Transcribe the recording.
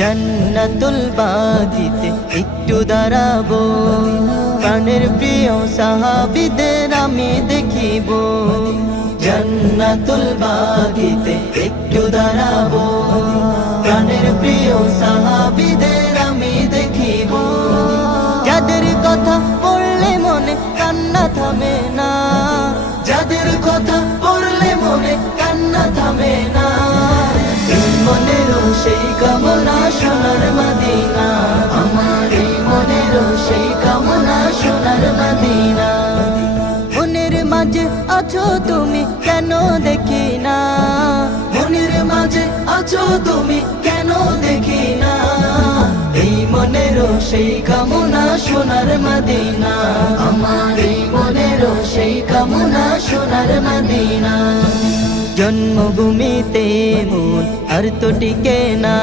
জান্নাতুল বাগিতে একটু দাঁড়াবো, প্রাণের প্রিয় সাহাবীদের আমি দেখিব। জান্নাতুল বাগিতে একটু দাঁড়াবো, প্রাণের প্রিয় সাহাবীদের আমি দেখিব। যাদের কথা পড়লে মনে কান্না থামে না, যাদের কথা পড়লে মনে কান্না থামে না। এই মনেরও সেই কামনা সোনার মদিনা, আমার এই মনেরও সেই কামনা সোনার মদিনা। মনের মাঝে আছো তুমি কেন দেখি না, মনের মাঝে আছো তুমি কেন দেখি না। এই মনেরও সেই কামনা সোনার মদিনা, আমার এই মনেরও সেই কামনা সোনার মদিনা। জন্মভূমিতে মন আর তো টিকে না,